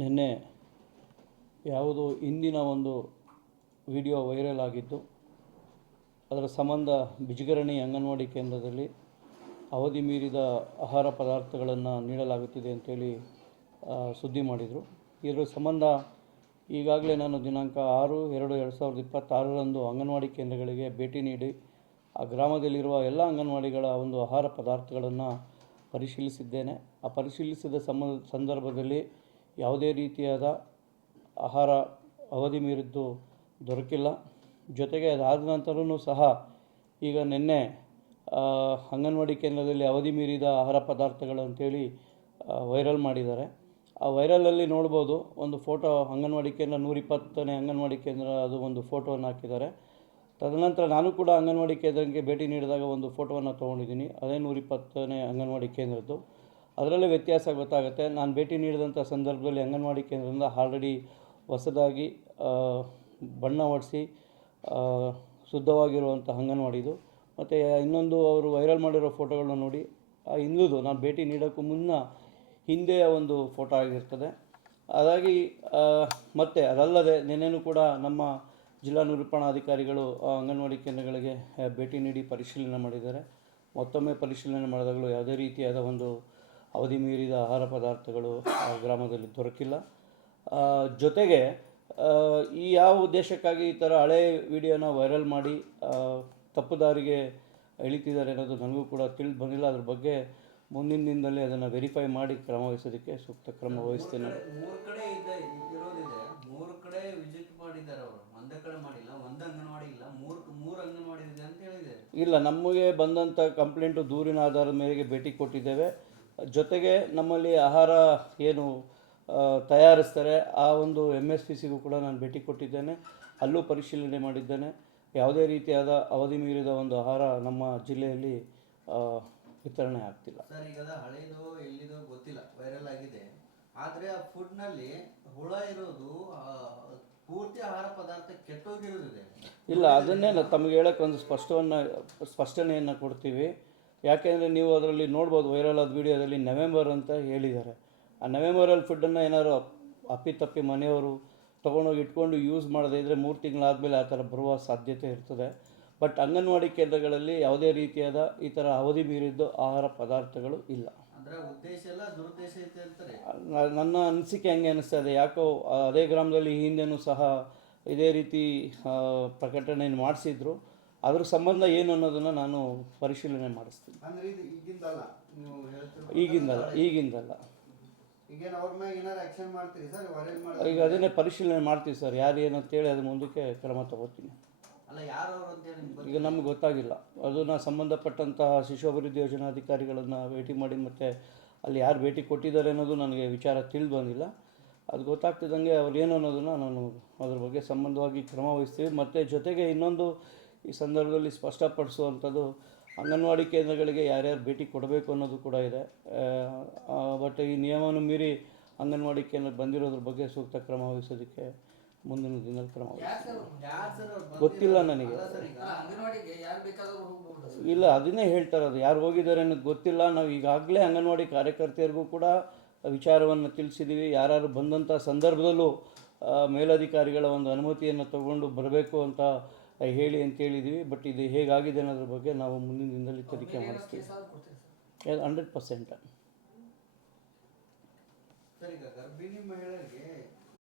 ನಿನ್ನೆ ಯಾವುದೋ ಇಂದಿನ ಒಂದು ವಿಡಿಯೋ ವೈರಲ್ ಆಗಿದ್ದು, ಅದರ ಸಂಬಂಧ ಬಿಜಿಗರಣಿ ಅಂಗನವಾಡಿ ಕೇಂದ್ರದಲ್ಲಿ ಅವಧಿ ಮೀರಿದ ಆಹಾರ ಪದಾರ್ಥಗಳನ್ನು ನೀಡಲಾಗುತ್ತಿದೆ ಅಂತೇಳಿ ಸುದ್ದಿ ಮಾಡಿದರು. ಇದರ ಸಂಬಂಧ ಈಗಾಗಲೇ ನಾನು ದಿನಾಂಕ 6/2/2026 ಅಂಗನವಾಡಿ ಕೇಂದ್ರಗಳಿಗೆ ಭೇಟಿ ನೀಡಿ ಆ ಗ್ರಾಮದಲ್ಲಿರುವ ಎಲ್ಲ ಅಂಗನವಾಡಿಗಳ ಒಂದು ಆಹಾರ ಪದಾರ್ಥಗಳನ್ನು ಪರಿಶೀಲಿಸಿದ್ದೇನೆ. ಆ ಪರಿಶೀಲಿಸಿದ ಸಂದರ್ಭದಲ್ಲಿ ಯಾವುದೇ ರೀತಿಯಾದ ಆಹಾರ ಅವಧಿ ಮೀರಿದ್ದು ದೊರಕಿಲ್ಲ. ಜೊತೆಗೆ ಅದಾದ ನಂತರವೂ ಸಹ ಈಗ ನಿನ್ನೆ ಅಂಗನವಾಡಿ ಕೇಂದ್ರದಲ್ಲಿ ಅವಧಿ ಮೀರಿದ ಆಹಾರ ಪದಾರ್ಥಗಳು ಅಂತೇಳಿ ವೈರಲ್ ಮಾಡಿದ್ದಾರೆ. ಆ ವೈರಲಲ್ಲಿ ನೋಡ್ಬೋದು, ಒಂದು ಫೋಟೋ ಅಂಗನವಾಡಿ ಕೇಂದ್ರ 120ನೇ ಅಂಗನವಾಡಿ ಕೇಂದ್ರ ಅದು ಒಂದು ಫೋಟೋವನ್ನು ಹಾಕಿದ್ದಾರೆ. ತದನಂತರ ನಾನು ಕೂಡ ಅಂಗನವಾಡಿ ಕೇಂದ್ರಕ್ಕೆ ಭೇಟಿ ನೀಡಿದಾಗ ಒಂದು ಫೋಟೋವನ್ನು ತೊಗೊಂಡಿದ್ದೀನಿ, ಅದೇ 120ನೇ ಅಂಗನವಾಡಿ ಕೇಂದ್ರದ್ದು. ಅದರಲ್ಲೇ ವ್ಯತ್ಯಾಸ ಗೊತ್ತಾಗುತ್ತೆ. ನಾನು ಭೇಟಿ ನೀಡಿದಂಥ ಸಂದರ್ಭದಲ್ಲಿ ಅಂಗನವಾಡಿ ಕೇಂದ್ರದಿಂದ ಆಲ್ರೆಡಿ ಹೊಸದಾಗಿ ಬಣ್ಣ ಹೊಡೆಸಿ ಶುದ್ಧವಾಗಿರುವಂಥ ಅಂಗನವಾಡಿದು. ಮತ್ತು ಇನ್ನೊಂದು ಅವರು ವೈರಲ್ ಮಾಡಿರೋ ಫೋಟೋಗಳನ್ನ ನೋಡಿ, ಹಿಂದುದು ನಾನು ಭೇಟಿ ನೀಡೋಕ್ಕೂ ಮುನ್ನ ಹಿಂದೆಯ ಒಂದು ಫೋಟೋ ಆಗಿರ್ತದೆ. ಹಾಗಾಗಿ ಮತ್ತು ಅದಲ್ಲದೆ ನಿನ್ನೆನೂ ಕೂಡ ನಮ್ಮ ಜಿಲ್ಲಾ ನಿರೂಪಣಾಧಿಕಾರಿಗಳು ಅಂಗನವಾಡಿ ಕೇಂದ್ರಗಳಿಗೆ ಭೇಟಿ ನೀಡಿ ಪರಿಶೀಲನೆ ಮಾಡಿದ್ದಾರೆ. ಮತ್ತೊಮ್ಮೆ ಪರಿಶೀಲನೆ ಮಾಡಿದಾಗಲೂ ಯಾವುದೇ ರೀತಿಯಾದ ಒಂದು ಅವಧಿ ಮೀರಿದ ಆಹಾರ ಪದಾರ್ಥಗಳು ಆ ಗ್ರಾಮದಲ್ಲಿ ದೊರಕಿಲ್ಲ. ಜೊತೆಗೆ ಈ ಯಾವ ಉದ್ದೇಶಕ್ಕಾಗಿ ಈ ಥರ ಹಳೆ ವಿಡಿಯೋನ ವೈರಲ್ ಮಾಡಿ ತಪ್ಪು ದಾರಿಗೆ ಎಳಿತಿದ್ದಾರೆ ಅನ್ನೋದು ನನಗೂ ಕೂಡ ತಿಳಿದು ಬಂದಿಲ್ಲ. ಅದ್ರ ಬಗ್ಗೆ ಮುಂದಿನ ದಿನದಲ್ಲಿ ಅದನ್ನು ವೆರಿಫೈ ಮಾಡಿ ಕ್ರಮ ವಹಿಸೋದಕ್ಕೆ ಸೂಕ್ತ ಕ್ರಮ ವಹಿಸ್ತೇನೆ. ಮೂರು ಕಡೆ ಇರೋದಿದೆ, ಮೂರು ಕಡೆ ವಿಸಿಟ್ ಮಾಡಿದ್ದಾರೆ ಅವರು, ಒಂದೇ ಕಡೆ ಮಾಡಿಲ್ಲ, ಒಂದು ಅಂಗನವಾಡಿ ಇಲ್ಲ, ಮೂರು ಅಂಗನವಾಡಿ ಇದೆ ಅಂತ ಹೇಳಿದೆ. ಇಲ್ಲ, ನಮಗೆ ಬಂದಂಥ ಕಂಪ್ಲೇಂಟು ದೂರಿನ ಆಧಾರದ ಮೇರೆಗೆ ಭೇಟಿ ಕೊಟ್ಟಿದ್ದೇವೆ. ಜೊತೆಗೆ ನಮ್ಮಲ್ಲಿ ಆಹಾರ ಏನು ತಯಾರಿಸ್ತಾರೆ ಆ ಒಂದು MSPCಗೂ ಕೂಡ ನಾನು ಭೇಟಿ ಕೊಟ್ಟಿದ್ದೇನೆ, ಅಲ್ಲೂ ಪರಿಶೀಲನೆ ಮಾಡಿದ್ದೇನೆ. ಯಾವುದೇ ರೀತಿಯಾದ ಅವಧಿ ಮೀರಿದ ಒಂದು ಆಹಾರ ನಮ್ಮ ಜಿಲ್ಲೆಯಲ್ಲಿ ವಿತರಣೆ ಆಗ್ತಿಲ್ಲ. ಸರ್, ಈಗ ಹಳೇದು ಎಲ್ಲಿದೋ ಗೊತ್ತಿಲ್ಲ, ವೈರಲ್ ಆಗಿದೆ. ಆದರೆ ಆ ಫುಡ್ನಲ್ಲಿ ಹುಳ ಇರೋದು, ಪೂರ್ತಿ ಆಹಾರ ಪದಾರ್ಥ ಕೆಟ್ಟೋಗಿರೋದಿದೆ. ಇಲ್ಲ, ಅದನ್ನೇ ತಮಗೆ ಹೇಳೋಕ್ಕೆ ಒಂದು ಸ್ಪಷ್ಟನೆಯನ್ನು ಕೊಡ್ತೀವಿ. ಯಾಕೆಂದರೆ ನೀವು ಅದರಲ್ಲಿ ನೋಡ್ಬೋದು, ವೈರಲ್ ಆದ ವಿಡಿಯೋದಲ್ಲಿ ನವೆಂಬರ್ ಅಂತ ಹೇಳಿದ್ದಾರೆ. ಆ ನವೆಂಬರಲ್ಲಿ ಫುಡ್ಡನ್ನು ಏನಾದ್ರು ಅಪ್ಪಿತಪ್ಪಿ ಮನೆಯವರು ತೊಗೊಂಡೋಗಿ ಇಟ್ಕೊಂಡು ಯೂಸ್ ಮಾಡದೇ ಇದ್ದರೆ 3 ತಿಂಗಳಾದಮೇಲೆ ಆ ಥರ ಬರುವ ಸಾಧ್ಯತೆ ಇರ್ತದೆ. ಬಟ್ ಅಂಗನವಾಡಿ ಕೇಂದ್ರಗಳಲ್ಲಿ ಯಾವುದೇ ರೀತಿಯಾದ ಈ ಥರ ಅವಧಿ ಮೀರಿದ್ದು ಆಹಾರ ಪದಾರ್ಥಗಳು ಇಲ್ಲ. ಅಂದರೆ ಉದ್ದೇಶ ಎಲ್ಲ ದುರುದ್ದೇಶ ಐತೆ ಅಂತಾರೆ. ನನ್ನ ಅನಿಸಿಕೆ ಹಂಗೆ ಅನ್ನಿಸ್ತದೆ. ಯಾಕೋ ಅದೇ ಗ್ರಾಮದಲ್ಲಿ ಹಿಂದೆನೂ ಸಹ ಇದೇ ರೀತಿ ಪ್ರಕಟಣೆಯನ್ನು ಮಾಡಿಸಿದ್ರು. ಅದ್ರ ಸಂಬಂಧ ಏನು ಅನ್ನೋದನ್ನು ನಾನು ಪರಿಶೀಲನೆ ಮಾಡಿಸ್ತೀನಿ. ಈಗಿಂದಲ್ಲ. ಈಗ ಅದನ್ನೇ ಪರಿಶೀಲನೆ ಮಾಡ್ತೀವಿ ಸರ್, ಯಾರು ಏನಂತೇಳಿ ಅದ್ರ ಮುಂದಕ್ಕೆ ಕ್ರಮ ತಗೋತೀನಿ. ಈಗ ನಮ್ಗೆ ಗೊತ್ತಾಗಿಲ್ಲ, ಅದನ್ನು ಸಂಬಂಧಪಟ್ಟಂತಹ ಶಿಶು ಅಭಿವೃದ್ಧಿ ಯೋಜನಾಧಿಕಾರಿಗಳನ್ನು ಭೇಟಿ ಮಾಡಿ ಮತ್ತು ಅಲ್ಲಿ ಯಾರು ಭೇಟಿ ಕೊಟ್ಟಿದ್ದಾರೆ ಅನ್ನೋದು ನನಗೆ ವಿಚಾರ ತಿಳಿದು ಬಂದಿಲ್ಲ. ಅದು ಗೊತ್ತಾಗ್ತಿದ್ದಂಗೆ ಅವ್ರು ಏನು ಅನ್ನೋದನ್ನು ನಾನು ಅದ್ರ ಬಗ್ಗೆ ಸಂಬಂಧವಾಗಿ ಕ್ರಮ ವಹಿಸ್ತೀವಿ. ಮತ್ತು ಜೊತೆಗೆ ಇನ್ನೊಂದು ಈ ಸಂದರ್ಭದಲ್ಲಿ ಸ್ಪಷ್ಟಪಡಿಸುವಂಥದ್ದು, ಅಂಗನವಾಡಿ ಕೇಂದ್ರಗಳಿಗೆ ಯಾರ್ಯಾರು ಭೇಟಿ ಕೊಡಬೇಕು ಅನ್ನೋದು ಕೂಡ ಇದೆ. ಬಟ್ ಈ ನಿಯಮವನ್ನು ಮೀರಿ ಅಂಗನವಾಡಿ ಕೇಂದ್ರಕ್ಕೆ ಬಂದಿರೋದ್ರ ಬಗ್ಗೆ ಸೂಕ್ತ ಕ್ರಮ ವಹಿಸೋದಕ್ಕೆ ಮುಂದಿನ ದಿನದಲ್ಲಿ ಕ್ರಮ ಗೊತ್ತಿಲ್ಲ ನನಗೆ. ಇಲ್ಲ, ಅದನ್ನೇ ಹೇಳ್ತಾರದು, ಯಾರು ಹೋಗಿದ್ದಾರೆ ಅನ್ನೋದು ಗೊತ್ತಿಲ್ಲ. ನಾವು ಈಗಾಗಲೇ ಅಂಗನವಾಡಿ ಕಾರ್ಯಕರ್ತೆಯರಿಗೂ ಕೂಡ ವಿಚಾರವನ್ನು ತಿಳಿಸಿದ್ದೀವಿ. ಯಾರು ಬಂದಂಥ ಸಂದರ್ಭದಲ್ಲೂ ಮೇಲಧಿಕಾರಿಗಳ ಒಂದು ಅನುಮತಿಯನ್ನು ತಗೊಂಡು ಬರಬೇಕು ಅಂತ ಹೇಳಿ ಅಂತೇಳಿದ್ದೀವಿ. ಬಟ್ ಇದು ಹೇಗಾಗಿದೆ ಅನ್ನೋದ್ರ ಬಗ್ಗೆ ನಾವು ಮುಂದಿನ ದಿನದಲ್ಲಿ ತನಿಖೆ ಮಾಡಿಸ್ತೀವಿ. 100%. ಸರ್, ಈಗ ಗರ್ಭಿಣಿ ಮಹಿಳೆಯರಿಗೆ